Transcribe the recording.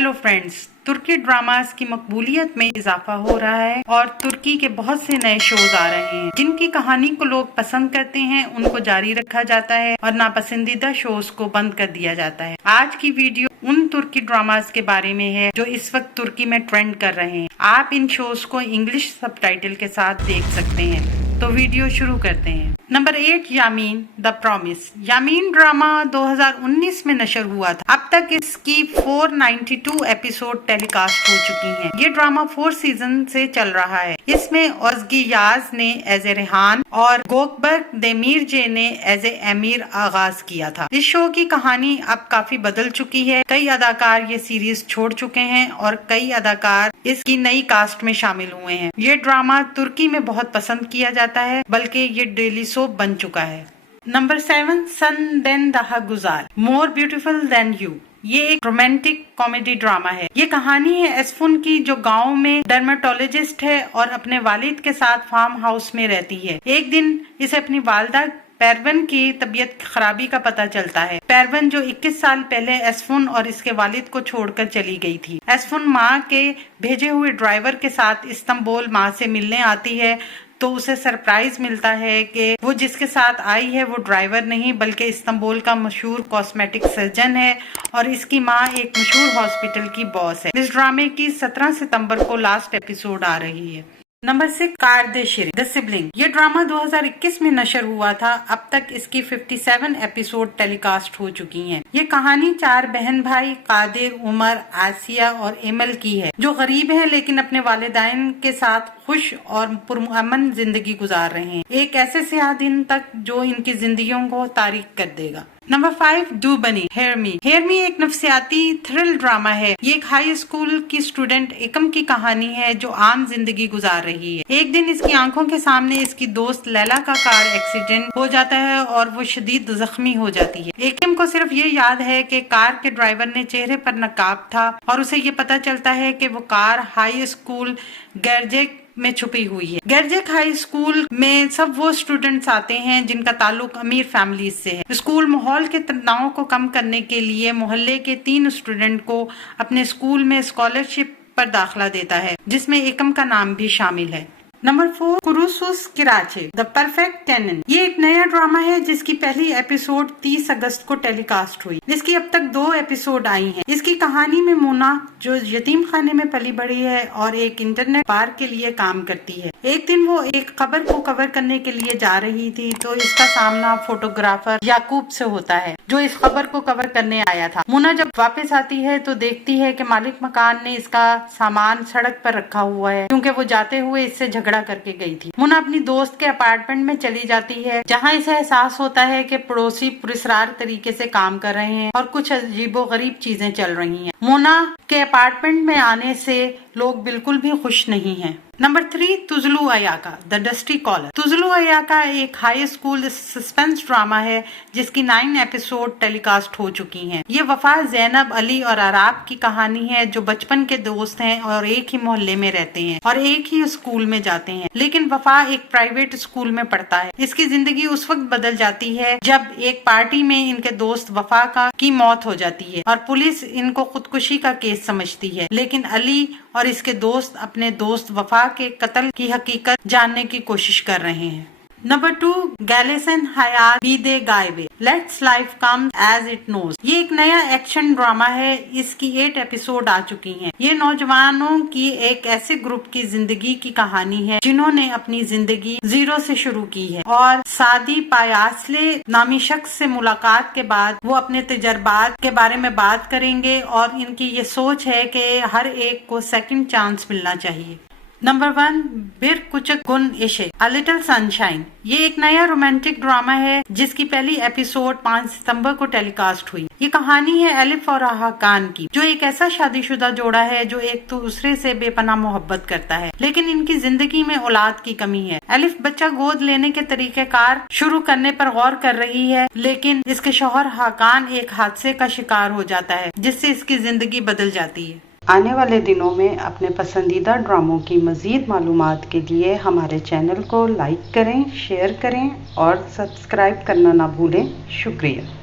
Hello friends, तुर्की dramas की मकबूलियत में इजाफा हो रहा है और तुर्की के बहुत से नए शोज आ रहे हैं। जिनकी कहानी को लोग पसंद करते हैं उनको जारी रखा जाता है और नापसंदीदा शोज को बंद कर दिया जाता है। आज की वीडियो उन तुर्की ड्रामास के बारे में है जो इस वक्त तुर्की में ट्रेंड कर रहे हैं। आप इन शोज को इंग्लिश सबटाइटल के साथ देख सकते हैं। तो वीडियो शुरू करते हैं। Number 8, Yameen the promise. Yameen drama 2019 में नशर हुआ था। अब तक इसकी 492 एपिसोड टेलीकास्ट हो चुकी हैं। ये ड्रामा 4 सीजन से चल रहा है। इसमें ओज़गी याज ने एज ए रेहान और गोकबर्ग देमीरजे ने एज ए एमीर आगाज किया था। इस शो की कहानी अब काफी बदल चुकी है। कई अदाकार ये सीरीज छोड़ चुके हैं और कई अदाकार इसकी नई कास्ट में शामिल हुए हैं। ये ड्रामा तुर्की में बहुत पसंद किया जाता है, बल्कि ये डेली सोप बन चुका है। नंबर 7, सन देन दहा गुजार, मोर ब्यूटीफुल देन यू। ये एक रोमांटिक कॉमेडी ड्रामा है। ये कहानी है एसफुन की, जो गांव में डर्मेटोलॉजिस्ट है और अपने वालिद के साथ फार्म हाउस में रहती है। एक दिन इसे अपनी वालदा परवीन की तबीयत खराबी का पता चलता है। परवीन जो 21 साल पहले एसफुन और इसके वालिद को छोड़कर चली गई थी। एसफुन माँ के भेजे हुए ड्राइवर के साथ इस्तांबुल माँ से मिलने आती है, तो उसे सरप्राइज मिलता है कि वो जिसके साथ आई है वो ड्राइवर नहीं बल्कि इस्तांबुल का मशहूर कॉस्मेटिक सर्जन है और इसकी माँ एक मशहूर हॉस्पिटल की बॉस है। इस ड्रामे की 17 सितंबर को लास्ट एपिसोड आ रही है। Number 6, Kardeslerim the sibling. ये ड्रामा 2021 में नशर हुआ था। अब तक इसकी 57 एपिसोड टेलीकास्ट हो चुकी हैं। ये कहानी 4 बहन भाई कादिर, उमर, आसिया और एमल की है, जो गरीब हैं लेकिन अपने वालिदैन के साथ खुश और पुरअमन जिंदगी गुजार रहे हैं, एक ऐसे स्याह दिन तक जो इनकी जिंदगियों को तारीक कर देगा। नंबर 5, डू बनी हेरमी। हेरमी एक नफ्सियाती थ्रिल ड्रामा है। ये एक हाई स्कूल की स्टूडेंट एकम की कहानी है जो आम जिंदगी गुजार रही है। एक दिन इसकी आंखों के सामने इसकी दोस्त लैला का कार एक्सीडेंट हो जाता है और वो शदीद जख्मी हो जाती है। एकम को सिर्फ ये याद है कि कार के ड्राइवर ने चेहरे पर नकाब था और उसे ये पता चलता है कि वो कार हाई स्कूल गेरजेक में छुपी हुई है। गेरजेक हाई स्कूल में सब वो स्टूडेंट्स आते हैं जिनका ताल्लुक अमीर फैमिली से है। स्कूल माहौल के तनाव को कम करने के लिए मोहल्ले के 3 स्टूडेंट को अपने स्कूल में स्कॉलरशिप पर दाखिला देता है, जिसमें एकम का नाम भी शामिल है। Number 4, Kusursuz Kiraci the perfect tenant. ये एक नया ड्रामा है जिसकी पहली एपिसोड 30 अगस्त को टेलीकास्ट हुई। इसकी अब तक 2 एपिसोड आई हैं। इसकी कहानी में मोना, जो यतीम खाने में पली बढ़ी है और एक इंटरनेट बार के लिए काम करती है, एक दिन वो एक कब्र को कवर करने के लिए जा रही थी तो इसका सामना फोटोग्राफर याकूब से होता है, जो इस कब्र को कवर करने आया था। मोना जब वापस आती है तो देखती है कि मालिक मकान ने इसका सामान सड़क पर रखा हुआ है, क्योंकि वो जाते हुए इससे झगड़ा करके गई थी। मोना अपनी दोस्त के अपार्टमेंट में चली जाती है, जहाँ इसे एहसास होता है कि पड़ोसी पुरस्कार तरीके से काम कर रहे हैं और कुछ अजीबोगरीब चीजें चल रही हैं। मोना के अपार्टमेंट में आने से लोग बिल्कुल भी खुश नहीं हैं। Number 3, Tozlu Yaka the dusty collar. Tozlu Yaka एक हाई स्कूल सस्पेंस ड्रामा है जिसकी 9 एपिसोड टेलीकास्ट हो चुकी हैं। ये वफा, जैनब, अली और आराब की कहानी है, जो बचपन के दोस्त हैं और एक ही मोहल्ले में रहते हैं और एक ही स्कूल में जाते हैं। लेकिन वफा एक प्राइवेट स्कूल में पढ़ता है। इसकी जिंदगी उस वक्त बदल जाती है जब एक पार्टी में इनके दोस्त वफा की मौत हो जाती है और पुलिस इनको खुदकुशी का केस समझती है। लेकिन अली और इसके दोस्त अपने दोस्त वफा के कत्ल की हकीकत जानने की कोशिश कर रहे हैं। Number 2, Gelsin Hayat Bildigi Gibi let's life come as it knows. ये एक नया एक्शन ड्रामा है। इसकी 8 एपिसोड आ चुकी हैं। ये नौजवानों की एक ऐसे ग्रुप की जिंदगी की कहानी है जिन्होंने अपनी जिंदगी जीरो से शुरू की है और सादी पायासले नामी शख्स से मुलाकात के बाद वो अपने तजर्बात के बारे में बात करेंगे और इनकी ये सोच है कि हर एक को सेकंड चांस मिलना चाहिए। नंबर 1, बिर कुचक गुन इशे अ लिटिल सनशाइन। ये एक नया रोमांटिक ड्रामा है जिसकी पहली एपिसोड 5 सितंबर को टेलीकास्ट हुई। ये कहानी है एलिफ और हाकान की, जो एक ऐसा शादीशुदा जोड़ा है जो एक दूसरे से बेपनाह मोहब्बत करता है, लेकिन इनकी जिंदगी में औलाद की कमी है। एलिफ बच्चा गोद लेने के तरीकेकार शुरू करने पर गौर कर रही है, लेकिन इसके शौहर हाकान एक हादसे का शिकार हो जाता है जिससे इसकी जिंदगी बदल जाती है। आने वाले दिनों में अपने पसंदीदा ड्रामों की मज़ीद मालूमात के लिए हमारे चैनल को लाइक करें, शेयर करें और सब्सक्राइब करना ना भूलें। शुक्रिया।